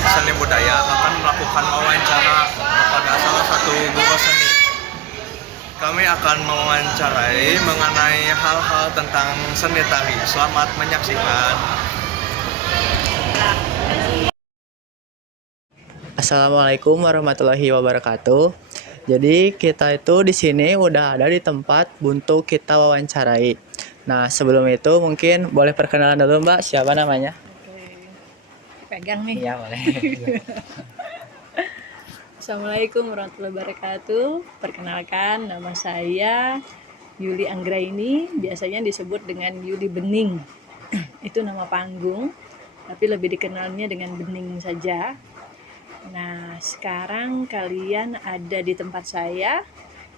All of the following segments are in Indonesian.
seni budaya akan melakukan wawancara kepada salah satu guru seni. Kami akan mewawancarai mengenai hal-hal tentang seni tari. Selamat menyaksikan. Assalamualaikum warahmatullahi wabarakatuh. Jadi kita itu di sini udah ada di tempat untuk kita wawancarai. Nah, sebelum itu mungkin boleh perkenalan dulu Mbak, siapa namanya? Pegang nih. Iya, boleh. Assalamualaikum warahmatullahi wabarakatuh. Perkenalkan, nama saya Yuli Anggraini, biasanya disebut dengan Yuli Bening. Itu nama panggung, tapi lebih dikenalnya dengan Bening saja. Nah, sekarang kalian ada di tempat saya.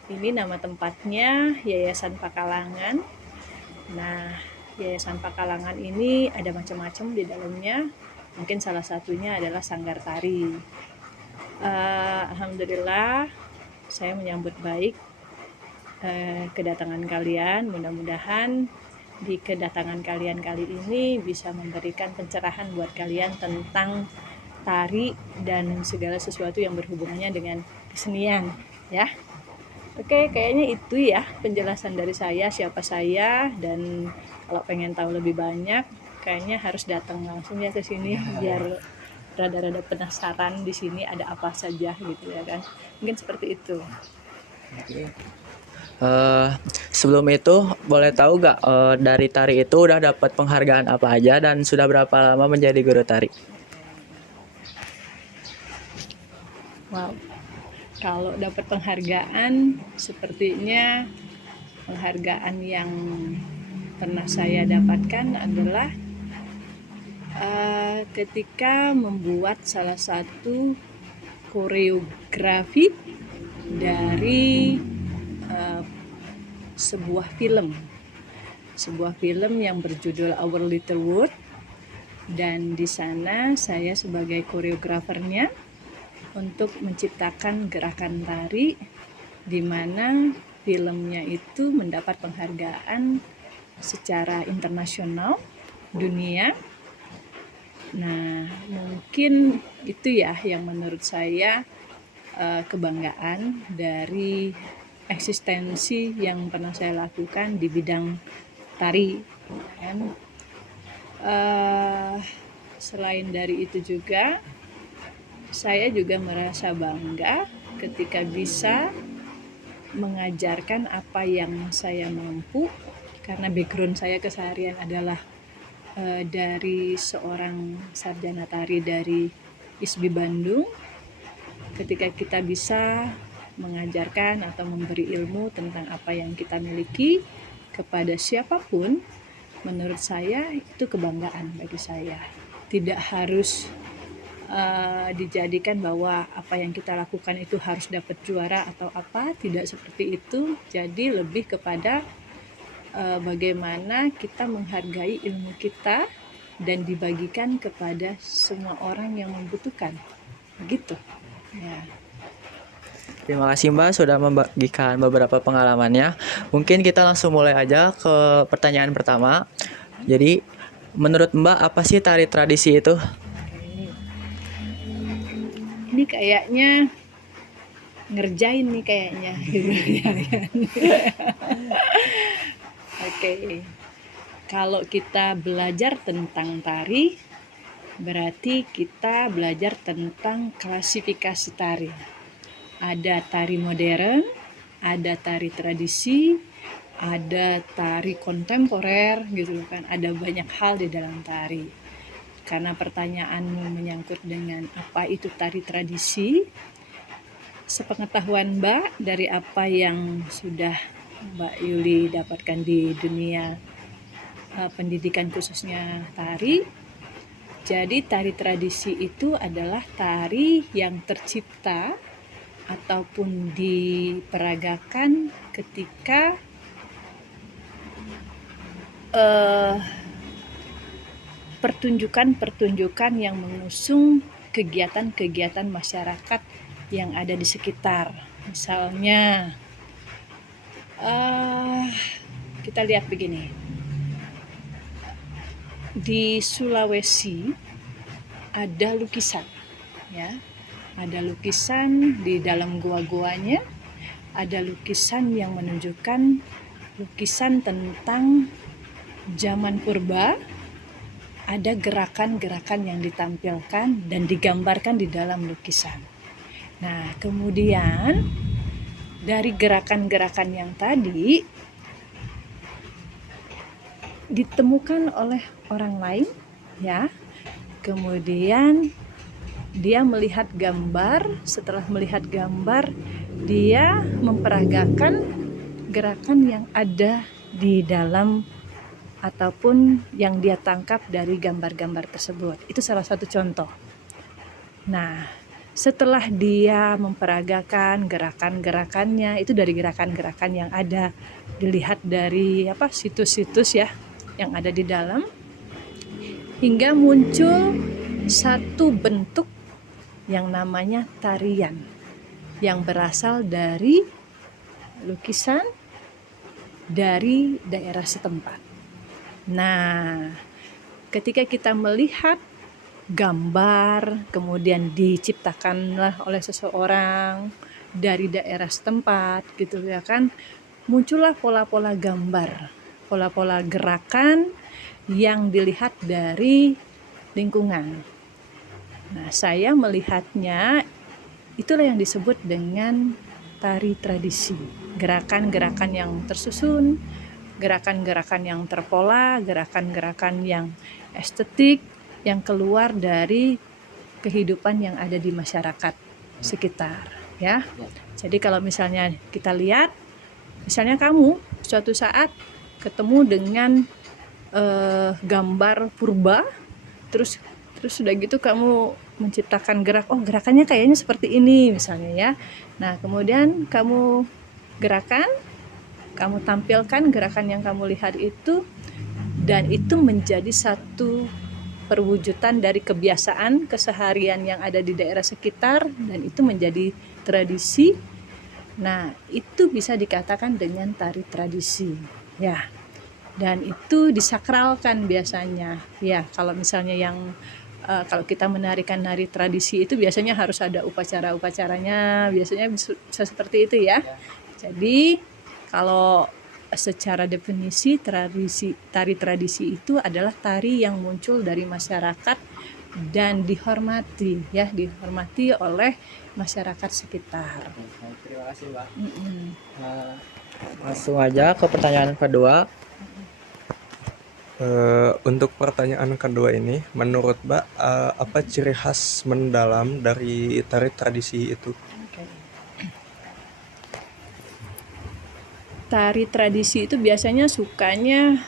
Ini nama tempatnya Yayasan Pakalangan. Nah, Yayasan Pakalangan ini ada macam-macam di dalamnya. Mungkin salah satunya adalah sanggar tari. Alhamdulillah, saya menyambut baik kedatangan kalian. Mudah-mudahan di kedatangan kalian kali ini bisa memberikan pencerahan buat kalian tentang tari dan segala sesuatu yang berhubungannya dengan kesenian, ya. Oke, kayaknya itu ya penjelasan dari saya, siapa saya, dan kalau pengen tahu lebih banyak kayaknya harus datang langsung ya ke sini biar rada-rada penasaran di sini ada apa saja gitu ya kan. Mungkin seperti itu. Sebelum itu boleh tahu gak dari tari itu udah dapat penghargaan apa aja dan sudah berapa lama menjadi guru tari? Wow. Kalau dapat penghargaan, sepertinya penghargaan yang pernah saya dapatkan adalah ketika membuat salah satu koreografi dari sebuah film yang berjudul Our Little World, dan di sana saya sebagai koreografernya untuk menciptakan gerakan tari di mana filmnya itu mendapat penghargaan secara internasional dunia. Nah, mungkin itu ya yang menurut saya kebanggaan dari eksistensi yang pernah saya lakukan di bidang tari. Dan selain dari itu juga saya juga merasa bangga ketika bisa mengajarkan apa yang saya mampu, karena background saya keseharian adalah dari seorang sarjana tari dari ISBI Bandung. Ketika kita bisa mengajarkan atau memberi ilmu tentang apa yang kita miliki kepada siapapun, menurut saya itu kebanggaan bagi saya. Tidak harus dijadikan bahwa apa yang kita lakukan itu harus dapat juara atau apa, tidak seperti itu. Jadi lebih kepada bagaimana kita menghargai ilmu kita dan dibagikan kepada semua orang yang membutuhkan, begitu ya. Terima kasih Mbak sudah membagikan beberapa pengalamannya. Mungkin kita langsung mulai aja ke pertanyaan pertama. Jadi, menurut Mbak apa sih tari tradisi itu? Ini kayaknya ngerjain nih kayaknya. Oke. Kalau kita belajar tentang tari, berarti kita belajar tentang klasifikasi tari. Ada tari modern, ada tari tradisi, ada tari kontemporer gitu kan. Ada banyak hal di dalam tari. Karena pertanyaanmu menyangkut dengan apa itu tari tradisi, sepengetahuan Mbak dari apa yang sudah Mbak Yuli dapatkan di dunia pendidikan khususnya tari, jadi tari tradisi itu adalah tari yang tercipta ataupun diperagakan ketika pertunjukan-pertunjukan yang mengusung kegiatan-kegiatan masyarakat yang ada di sekitar. Misalnya kita lihat begini, di Sulawesi ada lukisan ya. Ada lukisan di dalam gua-guanya, ada lukisan yang menunjukkan lukisan tentang zaman purba, ada gerakan-gerakan yang ditampilkan dan digambarkan di dalam lukisan. Nah, kemudian dari gerakan-gerakan yang tadi ditemukan oleh orang lain, ya. Kemudian dia melihat gambar, setelah melihat gambar dia memperagakan gerakan yang ada di dalam ataupun yang dia tangkap dari gambar-gambar tersebut. Itu salah satu contoh. Nah, setelah dia memperagakan gerakan-gerakannya, itu dari gerakan-gerakan yang ada, dilihat dari situs-situs ya yang ada di dalam, hingga muncul satu bentuk yang namanya tarian yang berasal dari lukisan dari daerah setempat. Nah, ketika kita melihat gambar kemudian diciptakanlah oleh seseorang dari daerah setempat gitu ya kan, muncullah pola-pola gambar, pola-pola gerakan yang dilihat dari lingkungan. Nah, saya melihatnya itulah yang disebut dengan tari tradisi, gerakan-gerakan yang tersusun, gerakan-gerakan yang terpola, gerakan-gerakan yang estetik, yang keluar dari kehidupan yang ada di masyarakat sekitar, ya. Jadi kalau misalnya kita lihat, misalnya kamu suatu saat ketemu dengan gambar purba, terus sudah gitu kamu menciptakan gerakannya kayaknya seperti ini misalnya ya. Nah, kemudian kamu gerakan, kamu tampilkan gerakan yang kamu lihat itu, dan itu menjadi satu perwujudan dari kebiasaan keseharian yang ada di daerah sekitar, dan itu menjadi tradisi. Nah, itu bisa dikatakan dengan tari tradisi ya, dan itu disakralkan biasanya ya. Kalau misalnya kalau kita menarikan nari tradisi itu biasanya harus ada upacara-upacaranya, biasanya bisa seperti itu ya. Jadi kalau secara definisi tari tradisi itu adalah tari yang muncul dari masyarakat dan dihormati oleh masyarakat sekitar. Terima kasih, Mbak. Langsung aja ke pertanyaan kedua. Untuk pertanyaan kedua ini, menurut Mbak, apa ciri khas mendalam dari tari tradisi itu? Tari tradisi itu biasanya sukanya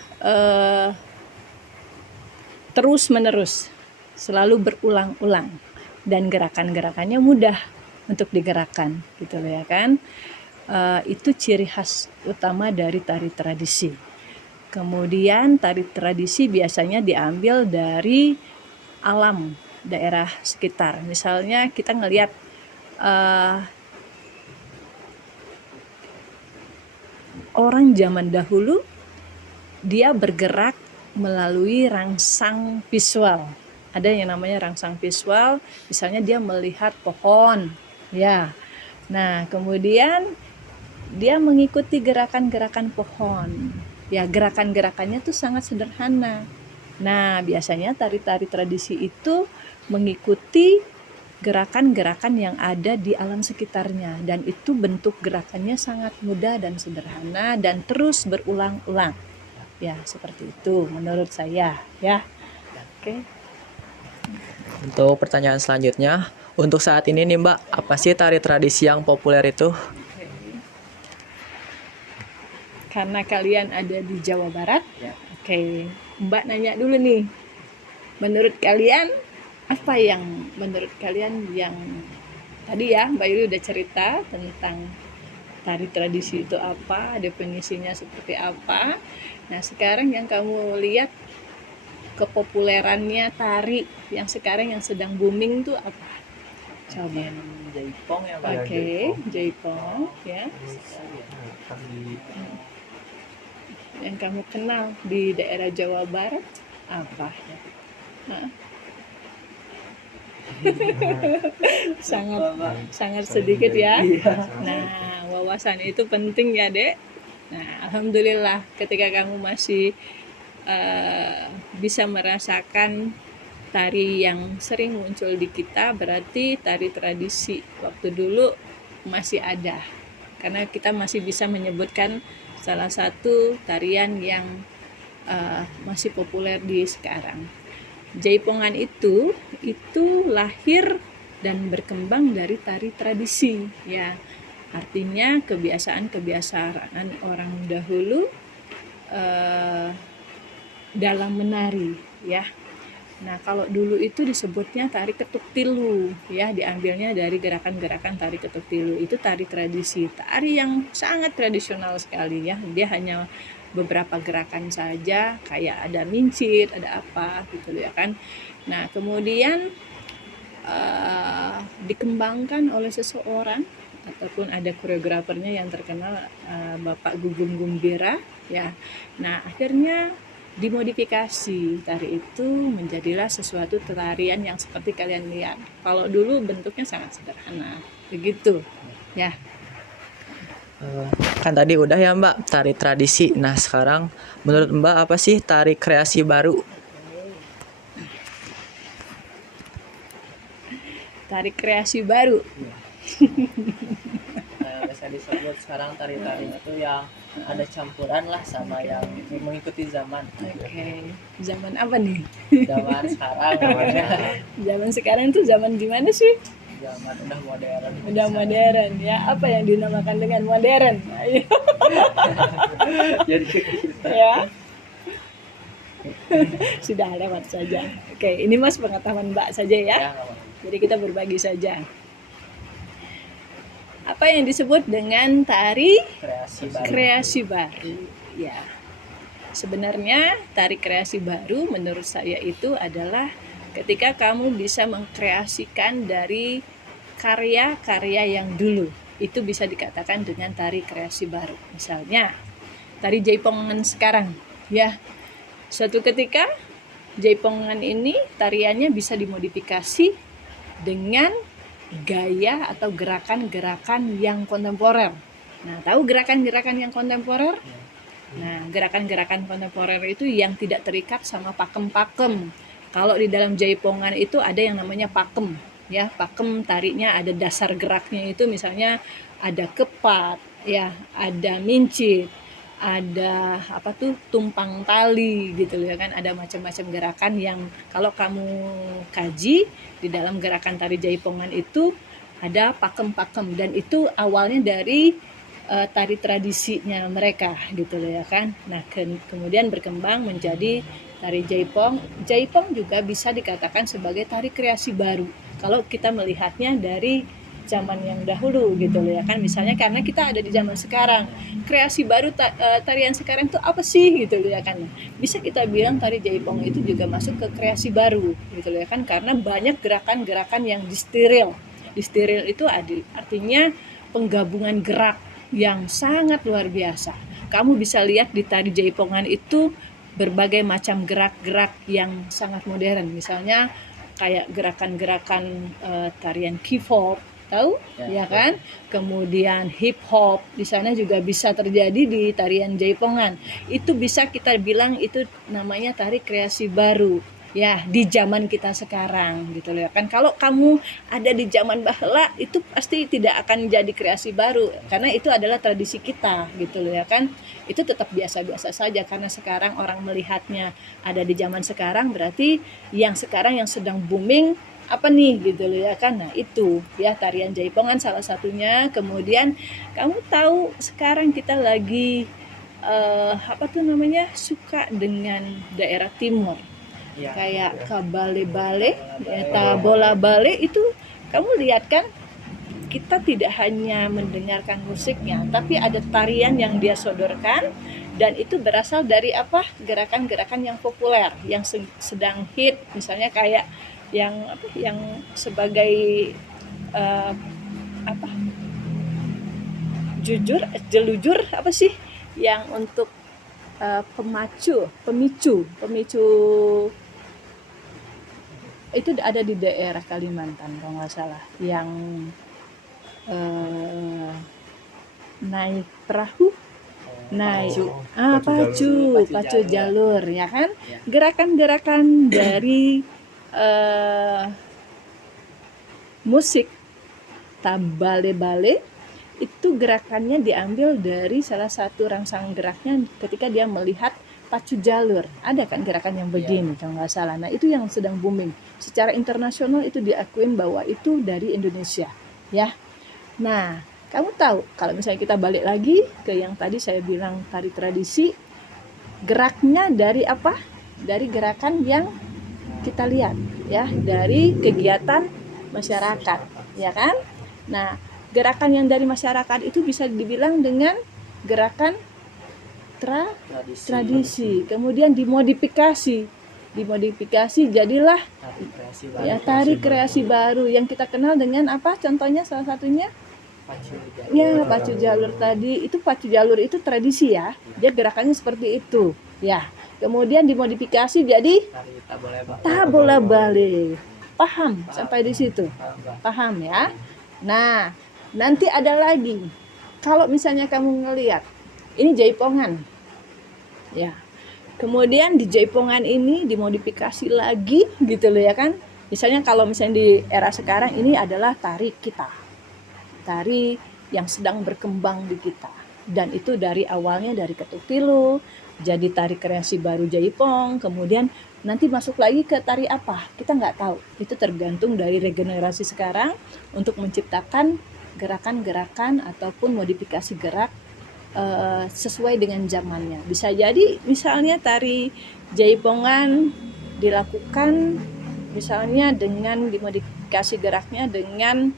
terus-menerus, selalu berulang-ulang, dan gerakan-gerakannya mudah untuk digerakkan, gitu ya kan? Itu ciri khas utama dari tari tradisi. Kemudian tari tradisi biasanya diambil dari alam daerah sekitar. Misalnya kita ngelihat orang zaman dahulu, dia bergerak melalui rangsang visual. Ada yang namanya rangsang visual, misalnya dia melihat pohon, ya. Nah, kemudian dia mengikuti gerakan-gerakan pohon. Ya, gerakan-gerakannya tuh sangat sederhana. Nah, biasanya tari-tari tradisi itu mengikuti gerakan-gerakan yang ada di alam sekitarnya, dan itu bentuk gerakannya sangat mudah dan sederhana dan terus berulang-ulang. Ya, seperti itu menurut saya ya. Oke. Untuk pertanyaan selanjutnya, untuk saat ini nih Mbak, apa sih tari tradisi yang populer itu? Karena kalian ada di Jawa Barat, oke, Mbak nanya dulu nih. Menurut kalian, apa yang menurut kalian yang tadi ya Mbak Yuli udah cerita tentang tari tradisi itu apa, definisinya seperti apa. Nah, sekarang yang kamu lihat kepopulerannya tari yang sekarang yang sedang booming tuh apa? Coba. Jaipong ya Mbak. Oke, Jaipong ya. Yang kamu kenal di daerah Jawa Barat apa? Nah, sangat sangat sedikit ya. Nah, wawasan itu penting ya, Dek. Nah, alhamdulillah ketika kamu masih bisa merasakan tari yang sering muncul di kita, berarti tari tradisi waktu dulu masih ada. Karena kita masih bisa menyebutkan salah satu tarian yang masih populer di sekarang. Jaipongan itu lahir dan berkembang dari tari tradisi ya. Artinya kebiasaan-kebiasaan orang dahulu dalam menari ya. Nah, kalau dulu itu disebutnya tari ketuk tilu ya, diambilnya dari gerakan-gerakan tari ketuk tilu. Itu tari tradisi, tari yang sangat tradisional sekali ya. Dia hanya beberapa gerakan saja, kayak ada mincit, ada apa gitu ya kan. Nah, kemudian dikembangkan oleh seseorang ataupun ada koreografernya yang terkenal, Bapak Gugum Gumbira ya. Nah, akhirnya dimodifikasi tari itu menjadilah sesuatu tarian yang seperti kalian lihat. Kalau dulu bentuknya sangat sederhana begitu ya. Kan tadi udah ya Mbak tari tradisi. Nah sekarang menurut Mbak apa sih tari kreasi baru? Tari kreasi baru Biasa disebut sekarang tari-tari itu yang ada campuran lah sama yang mengikuti zaman. Oke. Zaman apa nih? Zaman sekarang namanya. Zaman sekarang itu zaman gimana sih? Zaman udah modern. Udah modern ya. Apa yang dinamakan dengan modern? Ayo. Jadi Ya. Sudah lewat saja. Oke, ini Mas pengetahuan Mbak saja ya. ya, Jadi kita berbagi saja. Apa yang disebut dengan tari kreasi baru. kreasi baru? Ya. Sebenarnya tari kreasi baru menurut saya itu adalah ketika kamu bisa mengkreasikan dari karya-karya yang dulu. Itu bisa dikatakan dengan tari kreasi baru. Misalnya tari jaipongan sekarang ya. Suatu ketika jaipongan ini tariannya bisa dimodifikasi dengan gaya atau gerakan-gerakan yang kontemporer. Nah, tahu gerakan-gerakan yang kontemporer? Nah, gerakan-gerakan kontemporer itu yang tidak terikat sama pakem-pakem. Kalau di dalam jaipongan itu ada yang namanya pakem, ya. Pakem tariknya ada dasar geraknya itu misalnya ada kepat, ya, ada mincit, ada tumpang tali gitu ya kan, ada macam-macam gerakan yang kalau kamu kaji di dalam gerakan tari jaipongan itu ada pakem-pakem dan itu awalnya dari tari tradisinya mereka gitu ya kan. Nah, kemudian berkembang menjadi tari jaipong. Jaipong juga bisa dikatakan sebagai tari kreasi baru kalau kita melihatnya dari zaman yang dahulu gitu ya kan. Misalnya karena kita ada di zaman sekarang, kreasi baru tarian sekarang itu apa sih gitu ya kan. Bisa kita bilang tari jaipong itu juga masuk ke kreasi baru gitu ya kan, karena banyak gerakan-gerakan yang disteril. Disteril itu artinya penggabungan gerak yang sangat luar biasa. Kamu bisa lihat di tari jaipongan itu berbagai macam gerak-gerak yang sangat modern. Misalnya kayak gerakan-gerakan tarian K-pop, tahu ya kan? Kemudian hip hop di sana juga bisa terjadi di tarian jaipongan. Itu bisa kita bilang itu namanya tari kreasi baru ya di zaman kita sekarang gitu ya kan. Kalau kamu ada di zaman baheula itu pasti tidak akan jadi kreasi baru karena itu adalah tradisi kita gitu ya kan. Itu tetap biasa-biasa saja karena sekarang orang melihatnya ada di zaman sekarang, berarti yang sekarang yang sedang booming apa nih gitu loh ya kan. Nah itu ya tarian jaipongan salah satunya. Kemudian kamu tahu sekarang kita lagi suka dengan daerah timur ya, kayak kabale-bale ya, bola bale itu kamu lihat kan, kita tidak hanya mendengarkan musiknya tapi ada tarian yang dia sodorkan dan itu berasal dari gerakan-gerakan yang populer yang sedang hit, misalnya kayak yang sebagai jelujur yang untuk pemicu itu ada di daerah Kalimantan kalau nggak salah, yang eh, naik perahu, naik pacu jalur, ya kan? Ya. Gerakan-gerakan dari musik tabale-bale itu gerakannya diambil dari salah satu rangsang geraknya ketika dia melihat pacu jalur. Ada kan gerakan yang begini kalau nggak salah. Nah itu yang sedang booming. Secara internasional itu diakuin bahwa itu dari Indonesia, ya. Nah, kamu tahu kalau misalnya kita balik lagi ke yang tadi saya bilang tari tradisi, geraknya dari apa? Dari gerakan yang kita lihat, ya, dari kegiatan masyarakat, ya kan? Nah, gerakan yang dari masyarakat itu bisa dibilang dengan gerakan tradisi. Kemudian dimodifikasi jadilah ya tari kreasi baru yang kita kenal dengan apa? Contohnya salah satunya ya pacu jalur tadi. Itu pacu jalur itu tradisi, ya. Dia gerakannya seperti itu, ya. Kemudian dimodifikasi jadi tabola bale. Paham sampai di situ? Paham, ya? Nah, nanti ada lagi. Kalau misalnya kamu ngelihat ini jaipongan, ya. Kemudian di jaipongan ini dimodifikasi lagi gitu loh, ya kan? Misalnya kalau misalnya di era sekarang ini adalah tari kita. Tari yang sedang berkembang di kita. Dan itu dari awalnya dari ketuk tilu, jadi tari kreasi baru jaipong, kemudian nanti masuk lagi ke tari apa? Kita nggak tahu. Itu tergantung dari regenerasi sekarang untuk menciptakan gerakan-gerakan ataupun modifikasi gerak sesuai dengan zamannya. Bisa jadi misalnya tari jaipongan dilakukan misalnya dengan dimodifikasi geraknya dengan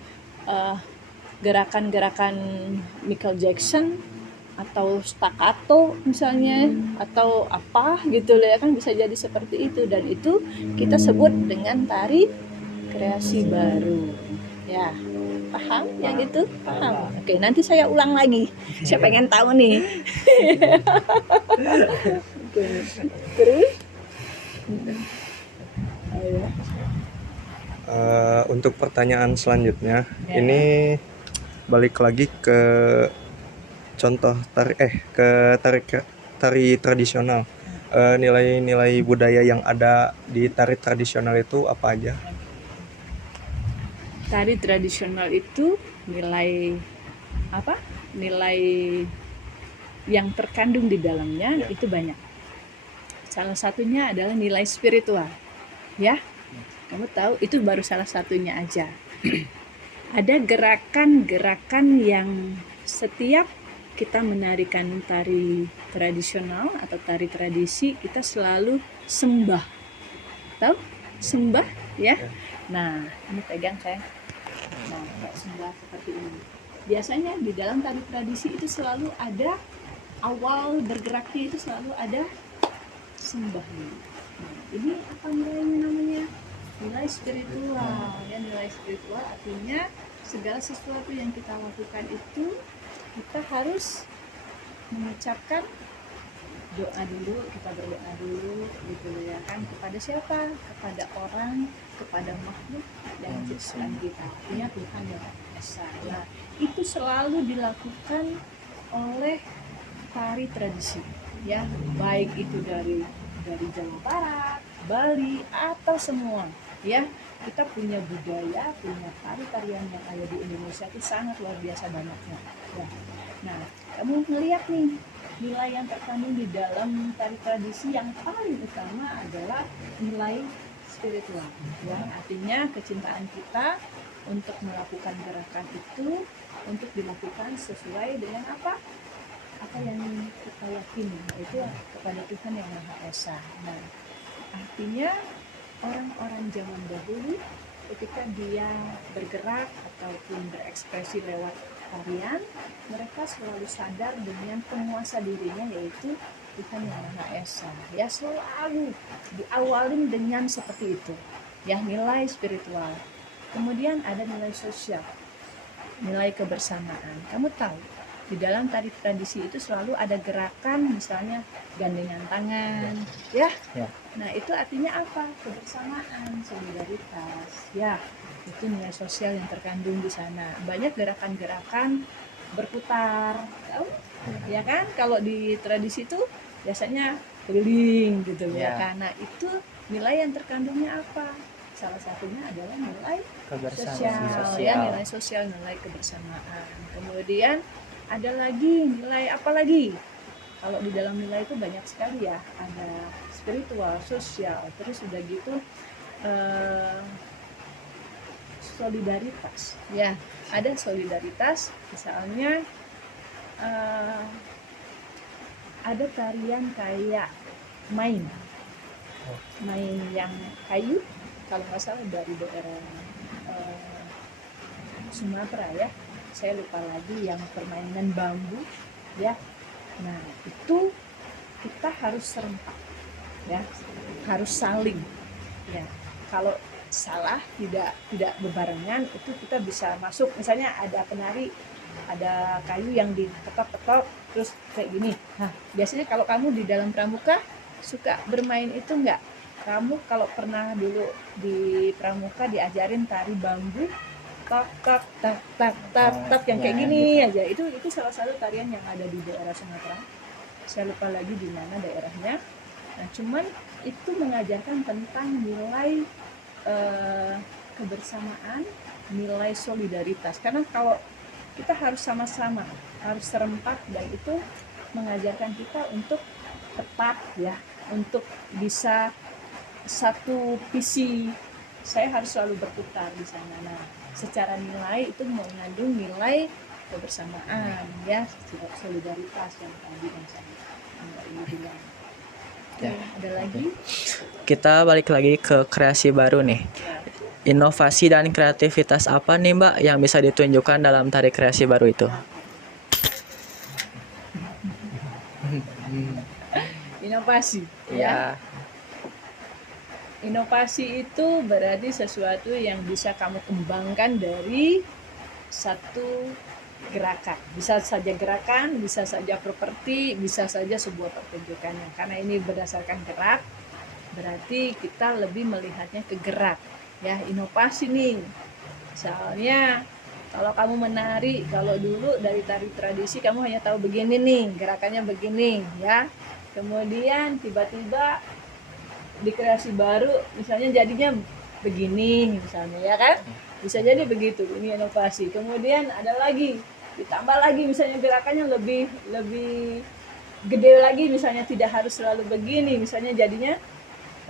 gerakan-gerakan Michael Jackson atau staccato misalnya atau apa gitu loh, ya kan, bisa jadi seperti itu, dan itu kita sebut dengan tari kreasi baru, ya. Paham yang itu? Paham. Oke, nanti saya ulang lagi. Saya pengen tahu nih. Oke. Terus? Ayo. Untuk pertanyaan selanjutnya, Ya. ini balik lagi ke contoh tari tradisional. Nilai-nilai budaya yang ada di tari tradisional itu apa aja? Tari tradisional itu nilai apa? Nilai yang terkandung di dalamnya itu banyak. Salah satunya adalah nilai spiritual, ya. Kamu tahu itu baru salah satunya aja. Ada gerakan-gerakan yang setiap kita menarikan tari tradisional atau tari tradisi, kita selalu sembah. Tahu? Sembah, ya. Nah, ini pegang saya. Nah, kayak sembah seperti ini. Biasanya di dalam tari tradisi itu selalu ada awal bergeraknya, itu selalu ada sembahnya. Nah, ini apa nilainya namanya? Nilai spiritual. Ya, nilai spiritual artinya segala sesuatu yang kita lakukan itu kita harus mengucapkan doa dulu, kita berdoa dulu gitu ya kan, kepada siapa? Kepada orang, kepada makhluk dan ciptaan kita, artinya Tuhan yang Maha Esa. Nah, itu selalu dilakukan oleh tari tradisi, ya, baik itu dari Jawa Barat, Bali atau semua, ya. Kita punya budaya, punya tari-tarian yang ada di Indonesia itu sangat luar biasa banyaknya, ya. Nah, kamu ngelihat nih nilai yang terkandung di dalam tari tradisi yang paling utama adalah nilai spiritual, ya, artinya kecintaan kita untuk melakukan gerakan itu untuk dilakukan sesuai dengan apa yang kita yakini, yaitu kepada Tuhan yang Maha Esa. Nah, artinya orang-orang zaman dahulu ketika dia bergerak ataupun berekspresi lewat tarian, mereka selalu sadar dengan penguasa dirinya, yaitu Tuhan yang Maha Esa. Ya, selalu diawali dengan seperti itu, ya, nilai spiritual. Kemudian ada nilai sosial, nilai kebersamaan. Kamu tahu di dalam tari tradisi itu selalu ada gerakan, misalnya gandengan tangan, ya. Ya. Nah, itu artinya apa? Kebersamaan, solidaritas. Ya, itu nilai sosial yang terkandung di sana. Banyak gerakan-gerakan berputar, tahu? Ya kan? Kalau di tradisi itu biasanya keliling gitu ya Ya. kan. Nah, itu nilai yang terkandungnya apa? Salah satunya adalah nilai Kebersamaan sosial, ya, nilai sosial, nilai kebersamaan. Kemudian ada lagi nilai apa lagi? Kalau di dalam nilai itu banyak sekali ya, ada spiritual, sosial, terus udah gitu solidaritas. Ya, ada solidaritas, misalnya ada tarian kayak main yang kayu, kalau nggak salah dari daerah Sumatera ya, saya lupa lagi, yang permainan bambu ya. Nah, itu kita harus serempak ya, harus saling ya. Kalau salah, tidak bebarengan, itu kita bisa masuk, misalnya ada penari, ada kayu yang diketok-ketok terus kayak gini. Nah, biasanya kalau kamu di dalam pramuka suka bermain itu enggak? Kamu kalau pernah dulu di pramuka diajarin tari bambu, tak tak tak tak tak tak, yang kayak gini aja, itu salah satu tarian yang ada di daerah Sumatera. Saya lupa lagi di mana daerahnya. Nah, cuman itu mengajarkan tentang nilai kebersamaan, nilai solidaritas. Karena kalau kita harus sama-sama, harus serempak, dan itu mengajarkan kita untuk tepat ya, untuk bisa satu visi. Saya harus selalu berputar di sana. Nah, secara nilai itu mengandung nilai kebersamaan ya, solidaritas yang tadi yang saya bilang. Ya. Ada lagi? Kita balik lagi ke kreasi baru nih. Inovasi dan kreativitas apa nih Mbak yang bisa ditunjukkan dalam tari kreasi baru itu? Inovasi ya. Inovasi itu berarti sesuatu yang bisa kamu kembangkan dari satu gerakan. Bisa saja gerakan, bisa saja properti, bisa saja sebuah pertunjukannya. Karena ini berdasarkan gerak, berarti kita lebih melihatnya ke gerak. Ya, inovasi nih. Misalnya kalau kamu menari, kalau dulu dari tari tradisi kamu hanya tahu begini nih, gerakannya begini ya. Kemudian tiba-tiba di kreasi baru misalnya jadinya begini misalnya ya kan, bisa jadi begitu, ini inovasi. Kemudian ada lagi, ditambah lagi misalnya gerakannya lebih gede lagi, misalnya tidak harus selalu begini, misalnya jadinya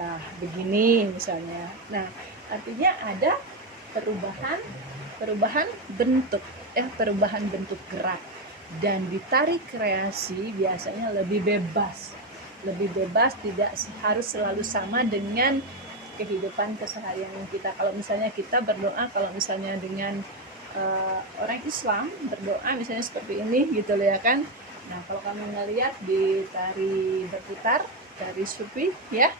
nah begini misalnya. Nah, artinya ada perubahan bentuk perubahan bentuk gerak. Dan di tari kreasi biasanya lebih bebas, tidak harus selalu sama dengan kehidupan keseharian kita. Kalau misalnya kita berdoa, kalau misalnya dengan orang Islam berdoa misalnya seperti ini gitu loh ya kan. Nah, kalau kamu ngelihat di tari berputar, tari sufi ya,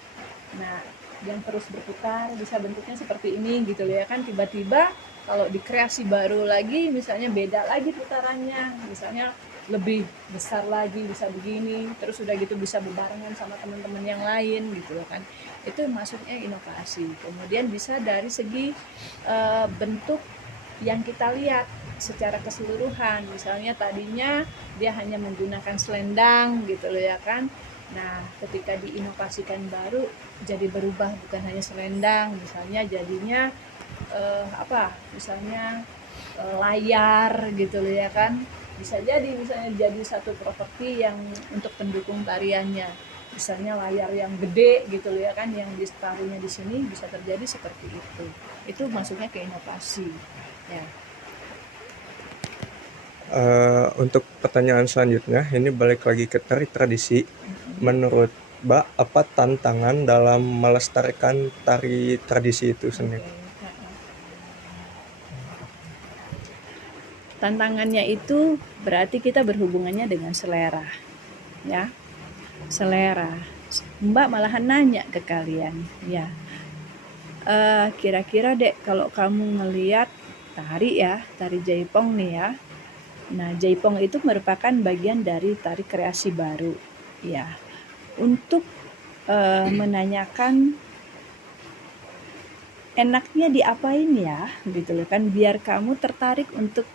nah yang terus berputar bisa bentuknya seperti ini gitu loh ya kan. Tiba-tiba kalau di kreasi baru lagi misalnya beda lagi putarannya, misalnya lebih besar lagi, bisa begini, terus udah gitu bisa berbarengan sama teman-teman yang lain gitu loh kan. Itu maksudnya inovasi. Kemudian bisa dari segi bentuk yang kita lihat secara keseluruhan, misalnya tadinya dia hanya menggunakan selendang gitu loh ya kan. Nah, ketika diinovasikan baru jadi berubah, bukan hanya selendang, misalnya jadinya misalnya layar gitu loh ya kan. Bisa jadi misalnya jadi satu properti yang untuk pendukung tariannya, misalnya layar yang gede gitu loh ya kan, yang ditaruhnya di sini, bisa terjadi seperti itu. Itu maksudnya ke inovasi ya. Untuk pertanyaan selanjutnya, ini balik lagi ke tari tradisi. Menurut Mbak, apa tantangan dalam melestarikan tari tradisi itu sendiri? Tantangannya itu berarti kita berhubungannya dengan selera ya, selera. Mbak malahan nanya ke kalian ya, kira-kira dek kalau kamu ngelihat tari ya, tari jaipong nih ya, Nah, jaipong itu merupakan bagian dari tari kreasi baru. Ya, untuk menanyakan enaknya diapain ya, gitu loh kan, biar kamu tertarik untuk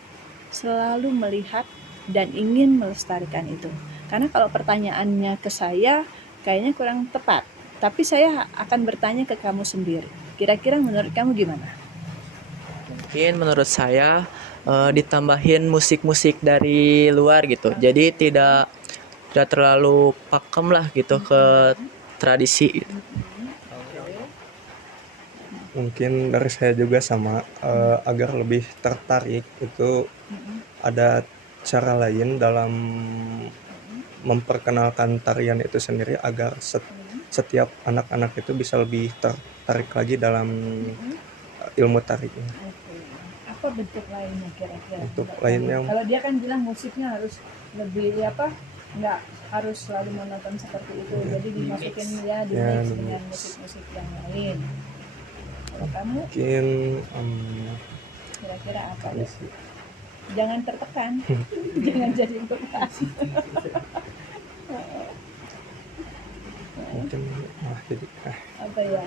selalu melihat dan ingin melestarikan itu. Karena kalau pertanyaannya ke saya kayaknya kurang tepat, tapi saya akan bertanya ke kamu sendiri. Kira-kira menurut kamu gimana? Mungkin menurut saya ditambahin musik-musik dari luar gitu. Jadi tidak terlalu pakem lah gitu ke tradisi gitu. Mungkin dari saya juga sama, agar lebih tertarik itu ada cara lain dalam memperkenalkan tarian itu sendiri agar setiap anak-anak itu bisa lebih tertarik lagi dalam ilmu tari ini. Oke. Apa bentuk lainnya kira-kira? Bentuk lainnya Kalau dia kan bilang musiknya harus lebih apa? Nggak harus selalu monoton seperti itu. Jadi dimasukin ya di Ya, mix dengan musik-musik yang lain. Kalau kamu mungkin kira-kira apa ini ya? sih. Jangan tertekan, jangan jadi beban. Mungkin jadi Apa ya?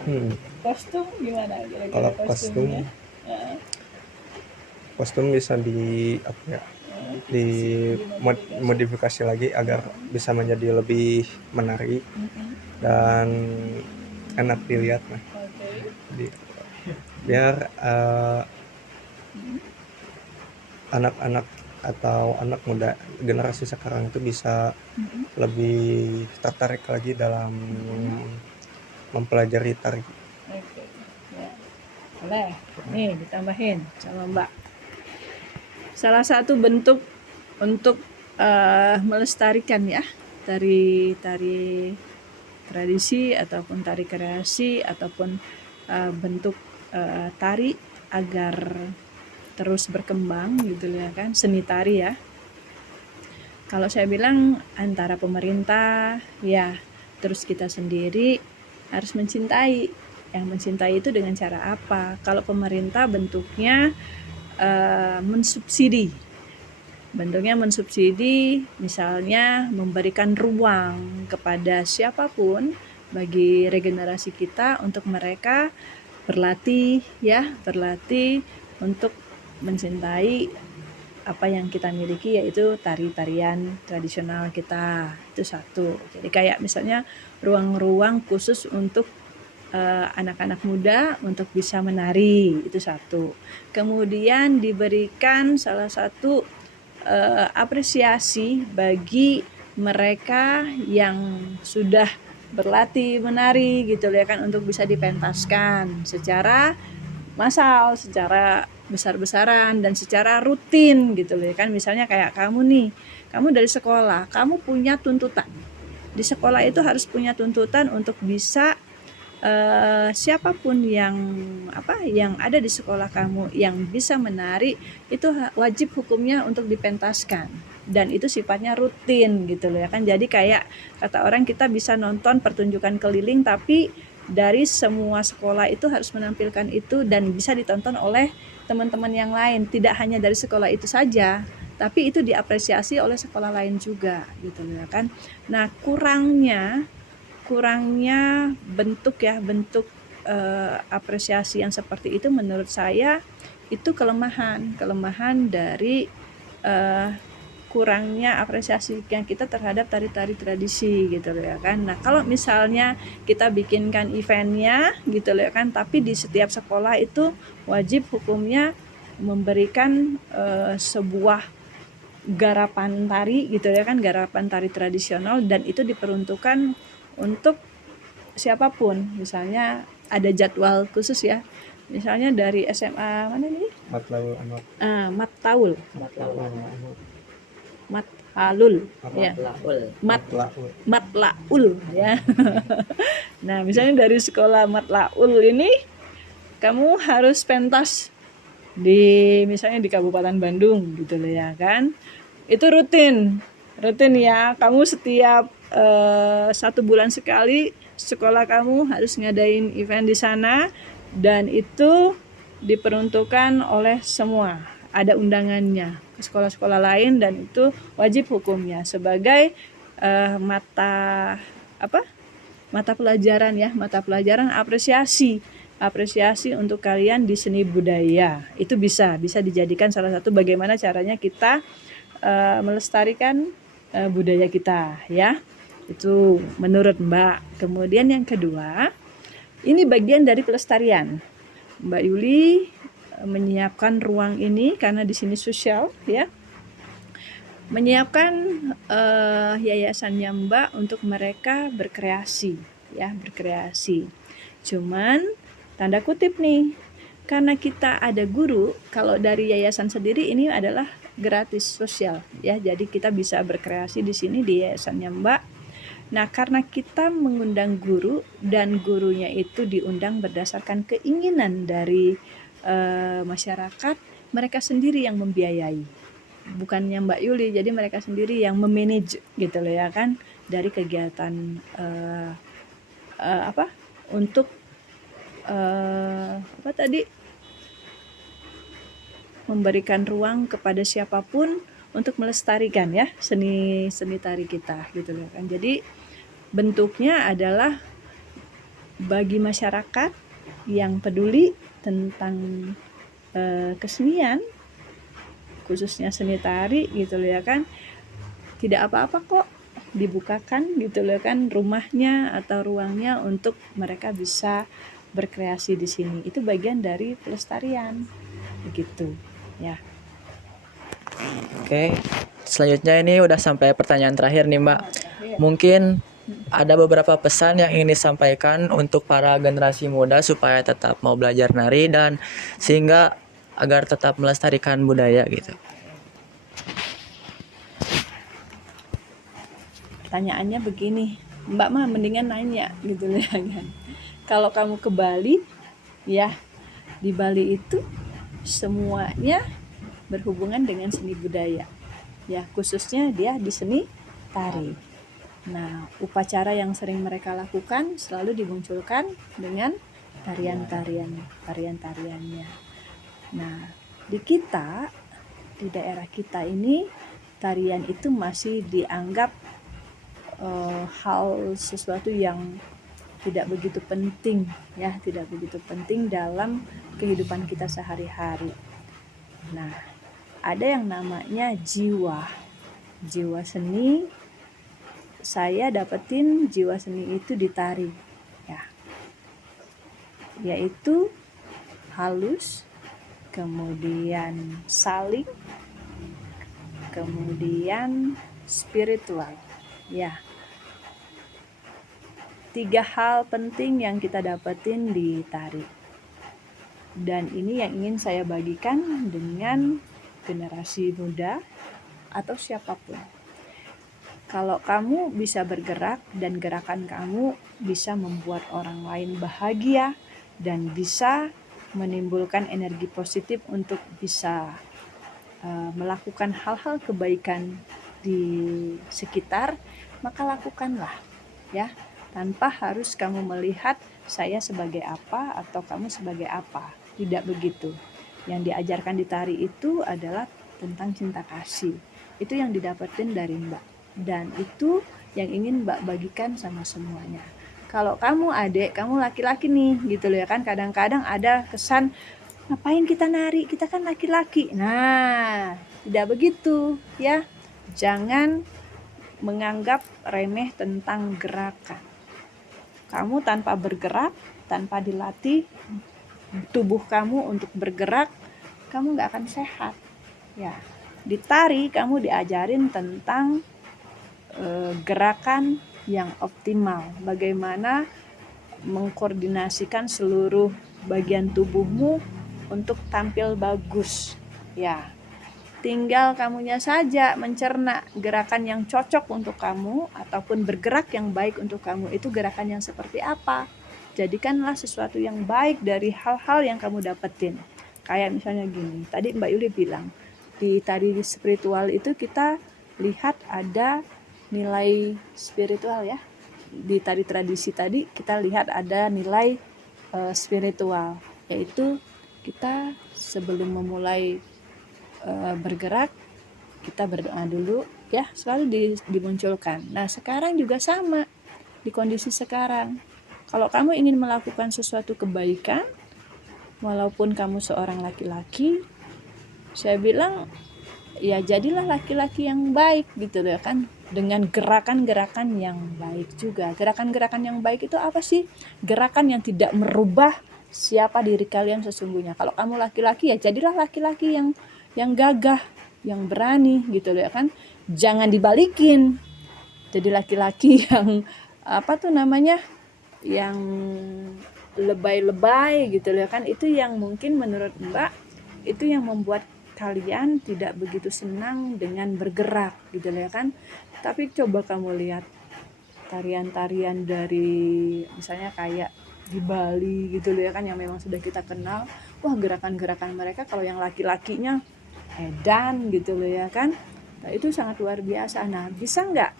Kostum gimana kira-kira kalau kostumnya? kostum bisa di apa ya, dimodifikasi lagi agar bisa menjadi lebih menarik dan enak dilihat. Nah, Oke. jadi biar anak-anak atau anak muda generasi sekarang itu bisa lebih tertarik lagi dalam mempelajari tari. Oke. Ya. Boleh. Nih ditambahin sama Mbak. Salah satu bentuk untuk melestarikan ya tari tradisi ataupun tari kreasi ataupun bentuk tari agar terus berkembang gitu ya kan, seni tari ya. Kalau saya bilang antara pemerintah ya terus kita sendiri harus mencintai. Yang mencintai itu dengan cara apa? Kalau pemerintah bentuknya mensubsidi. Bentuknya mensubsidi, misalnya memberikan ruang kepada siapapun bagi regenerasi kita untuk mereka berlatih untuk mencintai apa yang kita miliki, yaitu tari-tarian tradisional kita. Itu satu. Jadi kayak misalnya ruang-ruang khusus untuk anak-anak muda untuk bisa menari, itu satu. Kemudian diberikan salah satu apresiasi bagi mereka yang sudah berlatih menari gitu ya kan, untuk bisa dipentaskan secara massal, secara besar-besaran dan secara rutin gitu ya kan. Misalnya kayak kamu nih, kamu dari sekolah, kamu punya tuntutan. Di sekolah itu harus punya tuntutan untuk bisa siapapun yang ada di sekolah kamu yang bisa menari itu wajib hukumnya untuk dipentaskan, dan itu sifatnya rutin gitu loh ya kan. Jadi kayak kata orang, kita bisa nonton pertunjukan keliling tapi dari semua sekolah itu harus menampilkan itu dan bisa ditonton oleh teman-teman yang lain, tidak hanya dari sekolah itu saja tapi itu diapresiasi oleh sekolah lain juga gitu loh ya kan. Nah, kurangnya bentuk apresiasi yang seperti itu menurut saya itu kelemahan dari kurangnya apresiasi yang kita terhadap tari-tari tradisi gitu loh ya kan. Nah, kalau misalnya kita bikinkan eventnya gitu loh ya kan, tapi di setiap sekolah itu wajib hukumnya memberikan sebuah garapan tari gitu ya kan, garapan tari tradisional, dan itu diperuntukkan untuk siapapun. Misalnya ada jadwal khusus ya, misalnya dari SMA mana nih? Mattaul Mathalul ya, Matlaul ya. Nah, misalnya dari sekolah Matlaul ini kamu harus pentas di misalnya di Kabupaten Bandung gitu loh ya kan. Itu rutin ya, kamu setiap 1 bulan sekali sekolah kamu harus ngadain event di sana, dan itu diperuntukkan oleh semua ada undangannya ke sekolah-sekolah lain, dan itu wajib hukumnya sebagai mata pelajaran ya, mata pelajaran apresiasi untuk kalian di seni budaya. Itu bisa dijadikan salah satu bagaimana caranya kita melestarikan budaya kita ya. Itu menurut Mbak. Kemudian yang kedua, ini bagian dari pelestarian. Mbak Yuli menyiapkan ruang ini karena di sini sosial ya. Menyiapkan yayasannya Mbak untuk mereka berkreasi. Cuman tanda kutip nih, karena kita ada guru, kalau dari yayasan sendiri ini adalah gratis sosial ya. Jadi kita bisa berkreasi di sini di yayasannya Mbak. Nah, karena kita mengundang guru dan gurunya itu diundang berdasarkan keinginan dari masyarakat, mereka sendiri yang membiayai. Bukannya Mbak Yuli, jadi mereka sendiri yang memanage gitu loh ya kan, dari kegiatan untuk memberikan ruang kepada siapapun untuk melestarikan ya seni tari kita gitu loh kan. Jadi bentuknya adalah bagi masyarakat yang peduli tentang kesenian, khususnya seni tari gitu loh ya kan, tidak apa-apa kok dibukakan gitu loh kan rumahnya atau ruangnya untuk mereka bisa berkreasi di sini. Itu bagian dari pelestarian begitu ya. Oke, selanjutnya ini udah sampai pertanyaan terakhir nih Mbak. Mungkin ada beberapa pesan yang ingin disampaikan untuk para generasi muda supaya tetap mau belajar nari dan sehingga agar tetap melestarikan budaya gitu. Pertanyaannya begini, Mbak mah mendingan nanya gitu ya kan. Kalau kamu ke Bali ya, di Bali itu semuanya berhubungan dengan seni budaya ya, khususnya dia di seni tari. Nah, upacara yang sering mereka lakukan selalu dimunculkan dengan tarian-tariannya. Nah, di daerah kita ini tarian itu masih dianggap hal sesuatu yang tidak begitu penting ya, tidak begitu penting dalam kehidupan kita sehari-hari. Nah, ada yang namanya jiwa seni. Saya dapetin jiwa seni itu di tari ya, yaitu halus, kemudian saling, kemudian spiritual ya. 3 hal penting yang kita dapetin di tari. Dan ini yang ingin saya bagikan dengan generasi muda atau siapapun. Kalau kamu bisa bergerak dan gerakan kamu bisa membuat orang lain bahagia dan bisa menimbulkan energi positif untuk bisa melakukan hal-hal kebaikan di sekitar, maka lakukanlah ya, tanpa harus kamu melihat saya sebagai apa atau kamu sebagai apa. Tidak begitu. Yang diajarkan di tari itu adalah tentang cinta kasih. Itu yang didapetin dari Mbak, dan itu yang ingin Mbak bagikan sama semuanya. Kalau kamu adik, kamu laki-laki nih gitu loh ya kan, kadang-kadang ada kesan ngapain kita nari, kita kan laki-laki. Nah, tidak begitu ya. Jangan menganggap remeh tentang gerakan. Kamu tanpa bergerak, tanpa dilatih tubuh kamu untuk bergerak, kamu gak akan sehat ya. Di tari kamu diajarin tentang gerakan yang optimal, bagaimana mengkoordinasikan seluruh bagian tubuhmu untuk tampil bagus ya. Tinggal kamunya saja mencerna gerakan yang cocok untuk kamu ataupun bergerak yang baik untuk kamu, itu gerakan yang seperti apa. Jadikanlah sesuatu yang baik dari hal-hal yang kamu dapetin. Kayak misalnya gini, tadi Mbak Yuli bilang, di tari spiritual itu kita lihat ada nilai spiritual ya. Di tari tradisi tadi kita lihat ada nilai spiritual, yaitu kita sebelum memulai bergerak, kita berdoa dulu ya, selalu dimunculkan. Nah sekarang juga sama, di kondisi sekarang, kalau kamu ingin melakukan sesuatu kebaikan, walaupun kamu seorang laki-laki, saya bilang ya jadilah laki-laki yang baik gitu ya kan, dengan gerakan-gerakan yang baik juga. Gerakan-gerakan yang baik itu apa sih? Gerakan yang tidak merubah siapa diri kalian sesungguhnya. Kalau kamu laki-laki ya jadilah laki-laki yang gagah, yang berani gitu ya kan. Jangan dibalikin. Jadi laki-laki yang yang lebay-lebay gitu ya kan. Itu yang mungkin menurut Mbak itu yang membuat kalian tidak begitu senang dengan bergerak gitu ya kan. Tapi coba kamu lihat tarian-tarian dari misalnya kayak di Bali gitu ya kan, yang memang sudah kita kenal. Wah, gerakan-gerakan mereka kalau yang laki-lakinya edan gitu loh ya kan. Nah, itu sangat luar biasa. Nah, bisa nggak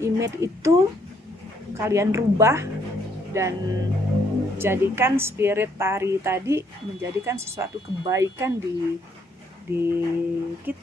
image itu kalian rubah dan jadikan spirit tari tadi menjadikan sesuatu kebaikan di kita?